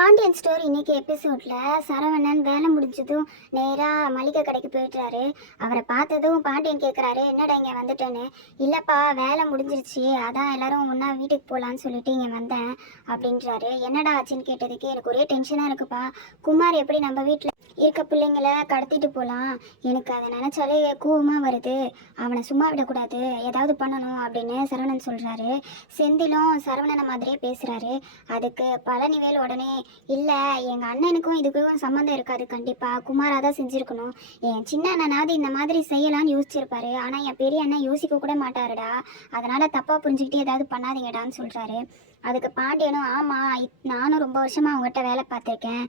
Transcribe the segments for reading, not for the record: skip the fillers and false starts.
Pandian story இன்னைக்கு எபிசோட்ல சரவணன் வேலை முடிஞ்சதும் நேராக மளிகை கடைக்கு போயிட்டாரு. அவரை பார்த்ததும் பாண்டியன் கேட்குறாரு, என்னடா இங்கே வந்துட்டேன்னு. இல்லைப்பா, வேலை முடிஞ்சிருச்சு, அதான் எல்லாரும் ஒன்றா வீட்டுக்கு போகலான்னு சொல்லிட்டு இங்கே வந்தேன் அப்படின்றாரு. என்னடா ஆச்சுன்னு கேட்டதுக்கு, எனக்கு ஒரே டென்ஷனாக இருக்குப்பா. குமார் எப்படி நம்ம வீட்டில் இருக்க பிள்ளைங்களை கடத்திட்டு போகலாம், எனக்கு அதை நினச்சாலே கோவமாக வருது. அவனை சும்மா விடக்கூடாது, ஏதாவது பண்ணணும் அப்படின்னு சரவணன் சொல்கிறாரு. செந்திலும் சரவணனை மாதிரியே பேசுகிறாரு. அதுக்கு பழனிவேல் உடனே, இல்லை எங்கள் அண்ணனுக்கும் இதுக்கும் சம்மந்தம் இருக்காது, கண்டிப்பாக குமாராக தான் செஞ்சுருக்கணும். என் சின்ன அண்ணனாவது இந்த மாதிரி செய்யலான்னு யோசிச்சிருப்பாரு, ஆனால் என் பெரிய அண்ணன் யோசிக்க கூட மாட்டாருடா, அதனால் தப்பாக புரிஞ்சுக்கிட்டு ஏதாவது பண்ணாதீங்கடான்னு சொல்கிறாரு. அதுக்கு பாண்டியனும், ஆமாம் நானும் ரொம்ப வருஷமாக அவங்ககிட்ட வேலை பார்த்துருக்கேன்,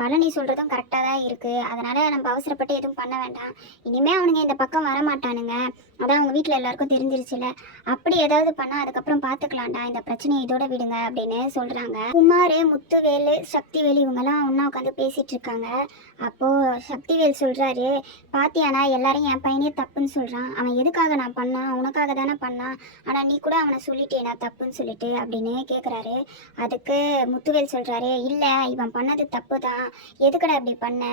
பழனி சொல்கிறதும் கரெக்டாக தான் இருக்குது, அதனால் நம்ம அவசரப்பட்டு எதுவும் பண்ண வேண்டாம். இனிமேல் அவனுங்க இந்த பக்கம் வரமாட்டானுங்க, அதான் அவங்க வீட்டில் எல்லாருக்கும் தெரிஞ்சிருச்சுல, அப்படி ஏதாவது பண்ணால் அதுக்கப்புறம் பார்த்துக்கலாம்டா, இந்த பிரச்சனையை இதோட விடுங்க அப்படின்னு சொல்கிறாங்க. குமார், முத்துவேலு, சக்திவேல் இவங்கெல்லாம் ஒன்றா உட்காந்து பேசிகிட்டு இருக்காங்க. அப்போது சக்திவேல் சொல்கிறாரு, பாத்தியானா எல்லாரும் என் பையனே தப்புன்னு சொல்கிறான், அவன் எதுக்காக நான் பண்ணான், உனக்காக தானே பண்ணான், ஆனால் நீ கூட அவனை சொல்லிட்டே நான் தப்புன்னு சொல்லிட்டு அப்படின்னு கேட்குறாரு. அதுக்கு முத்துவேல் சொல்கிறாரு, இல்லை இவன் பண்ணது தப்பு தான், எதுக்கடா இப்படி பண்ண,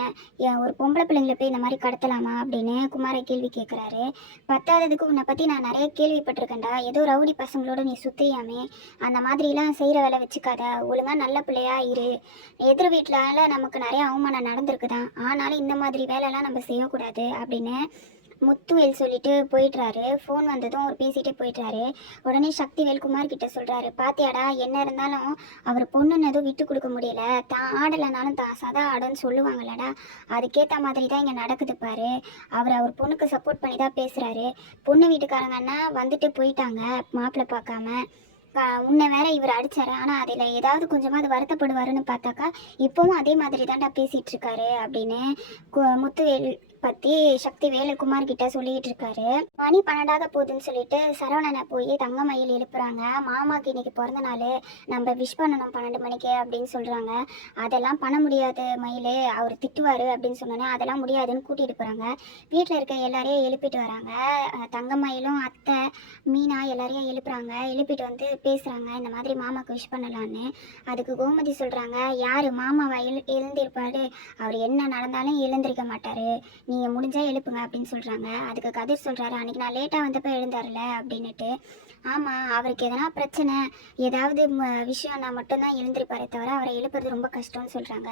ஒரு பொம்பளை பிள்ளைங்களை போய் இந்த மாதிரி கடத்தலாமா அப்படின்னு குமாரை கேள்வி கேட்குறாரு. பத்தாததுக்கு உன்னை பற்றி நான் நிறைய கேள்விப்பட்டிருக்கேன்டா, ஏதோ ரவுடி பசங்களோட நீ சுற்றியாமே, அந்த மாதிரிலாம் செய்கிற வேலை வச்சுக்காத, ஒழுங்காக நல்ல பிள்ளையா இரு, எதிர் வீட்டிலால நமக்கு நிறைய அவமானம் நடந்திருக்குதான், ஆனாலும் இந்த மாதிரி வேலைலாம் நம்ம செய்யக்கூடாது அப்படின்னு முத்துவேல் சொல்லிட்டு போயிடுறாரு. ஃபோன் வந்ததும் அவர் பேசிகிட்டே போயிடுறாரு. உடனே சக்திவேல் குமார் கிட்ட சொல்கிறாரு, பாத்தியாடா என்ன இருந்தாலும் அவர் பொண்ணுன்னதும் விட்டு கொடுக்க முடியல, தான் ஆடலைனாலும் தான் சதா ஆடுன்னு சொல்லுவாங்களடா, அதுக்கேற்ற மாதிரி தான் இங்கே நடக்குது பாரு, அவர் பொண்ணுக்கு சப்போர்ட் பண்ணி தான் பேசுகிறாரு. பொண்ணு வீட்டுக்காரங்கன்னா வந்துட்டு போயிட்டாங்க மாப்பிள்ளை பார்க்காம, உன்னை வேற இவர் அடிச்சாரு, ஆனால் அதில் ஏதாவது கொஞ்சமாக அது வருத்தப்படுவாருன்னு பார்த்தாக்கா இப்போவும் அதே மாதிரி தான்டா பேசிகிட்டு இருக்காரு அப்படின்னு முத்துவேல் பற்றி சக்திவேல் குமார் கிட்ட சொல்லிட்டு இருக்காரு. மணி 12 போகுதுன்னு சொல்லிட்டு சரவணனை போய் தங்கமயில் எழுப்புறாங்க. மாமாக்கு இன்னைக்கு பிறந்த நாள், நம்ம விஷ் பண்ணணும் 12 மணிக்கு அப்படின்னு சொல்கிறாங்க. அதெல்லாம் பண்ண முடியாது மயில், அவர் திட்டுவார் அப்படின்னு சொன்னோன்னே அதெல்லாம் முடியாதுன்னு கூட்டிகிட்டு போகிறாங்க. வீட்டில் இருக்க எல்லாரையும் எழுப்பிட்டு வராங்க. தங்கமயிலும் அத்தை மீனா எல்லாரையும் எழுப்புறாங்க. எழுப்பிட்டு வந்து பேசுகிறாங்க, இந்த மாதிரி மாமாவுக்கு விஷ் பண்ணலான்னு. அதுக்கு கோமதி சொல்கிறாங்க, யார் மாமாவை எழுந்திருப்பாரு, அவர் என்ன நடந்தாலும் எழுந்திருக்க மாட்டார், நீங்கள் முடிஞ்சால் எழுப்புங்க அப்படின்னு சொல்கிறாங்க. அதுக்கு கதிர் சொல்கிறாரு, அன்றைக்கி நான் லேட்டாக வந்தப்போ எழுந்தார்ல அப்படின்னுட்டு. ஆமாம், அவருக்கு எதனா பிரச்சனை ஏதாவது விஷயம் நான் மட்டும்தான் எழுந்திருப்பாரே தவிர அவரை எழுப்புறது ரொம்ப கஷ்டம்னு சொல்கிறாங்க.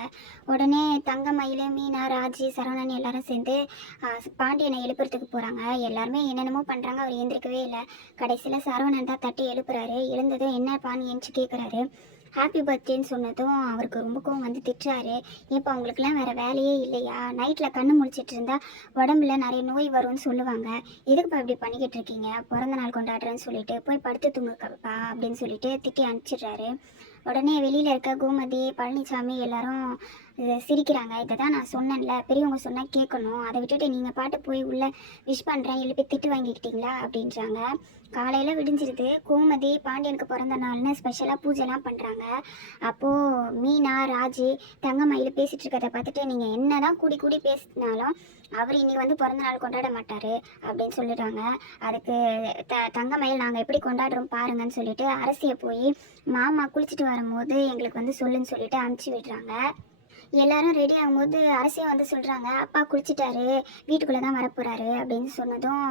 உடனே தங்கமயில், மீனா, ராஜி, சரவணன் எல்லாரும் சேர்ந்து பாண்டியனை எழுப்புறதுக்கு போகிறாங்க. எல்லாருமே என்னென்னமோ பண்ணுறாங்க, அவர் எழுந்திருக்கவே இல்லை. கடைசியில் சரவணன் தான் தட்டி எழுப்புறாரு. எழுந்ததும் என்னப்பான்னு எஞ்சி கேட்குறாரு. ஹாப்பி பர்த்டேன்னு சொன்னதும் அவருக்கு ரொம்ப கோவம் வந்து திட்டுறாரு. இப்போ அவங்களுக்குலாம் வேறு வேலையே இல்லையா, நைட்டில் கண்ணு முழிச்சிட்டு இருந்தால் உடம்புல நிறைய நோய் வரும்னு சொல்லுவாங்க, எதுக்குப்பா இப்படி பண்ணிக்கிட்டு இருக்கீங்க, பிறந்த நாள் கொண்டாடுறேன்னு சொல்லிட்டு போய் படுத்து தூங்குப்பா அப்படின்னு சொல்லிட்டு திட்டி அனுப்பிச்சிடுறாரு. உடனே வெளியில் இருக்க கோமதி, பழனிசாமி எல்லாரும் சிரிக்கிறாங்க. இதை தான் நான் சொன்னேன்ல, பெரியவங்க சொன்னால் கேட்கணும், அதை விட்டுட்டு நீங்கள் பாட்டு போய் உள்ளே விஷ் பண்ணுறேன் எழுப்பி திட்டு வாங்கிக்கிட்டீங்களா அப்படின்றாங்க. காலையில் விடிஞ்சிருது. கோமதி பாண்டியனுக்கு பிறந்த நாள்னு ஸ்பெஷலாக பூஜைலாம் பண்ணுறாங்க. அப்போது மீனா, ராஜி, தங்கமயில் பேசிகிட்டு இருக்கிறத பார்த்துட்டு, நீங்கள் என்ன தான் கூடி கூடி பேசினாலும் அவர் இன்னைக்கு வந்து பிறந்த நாள் கொண்டாட மாட்டார் அப்படின்னு சொல்லிடுறாங்க. அதுக்கு தங்கமயில், நாங்கள் எப்படி கொண்டாடுறோம் பாருங்கன்னு சொல்லிட்டு அரசியை போய் மாமா குளிச்சுட்டு வரும்போது எங்களுக்கு வந்து சொல்லுன்னு சொல்லிட்டு அனுப்பிச்சி விடுறாங்க. எல்லாரும் ரெடி ஆகும்போது அரசியும் வந்து சொல்கிறாங்க, அப்பா குளிச்சிட்டாரு, வீட்டுக்குள்ளே தான் வரப்போகிறாரு அப்படின்னு சொன்னதும்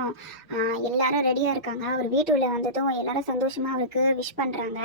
எல்லாரும் ரெடியாக இருக்காங்க. அவர் வீட்டுக்குள்ளே வந்ததும் எல்லாரும் சந்தோஷமாக அவருக்கு விஷ் பண்ணுறாங்க.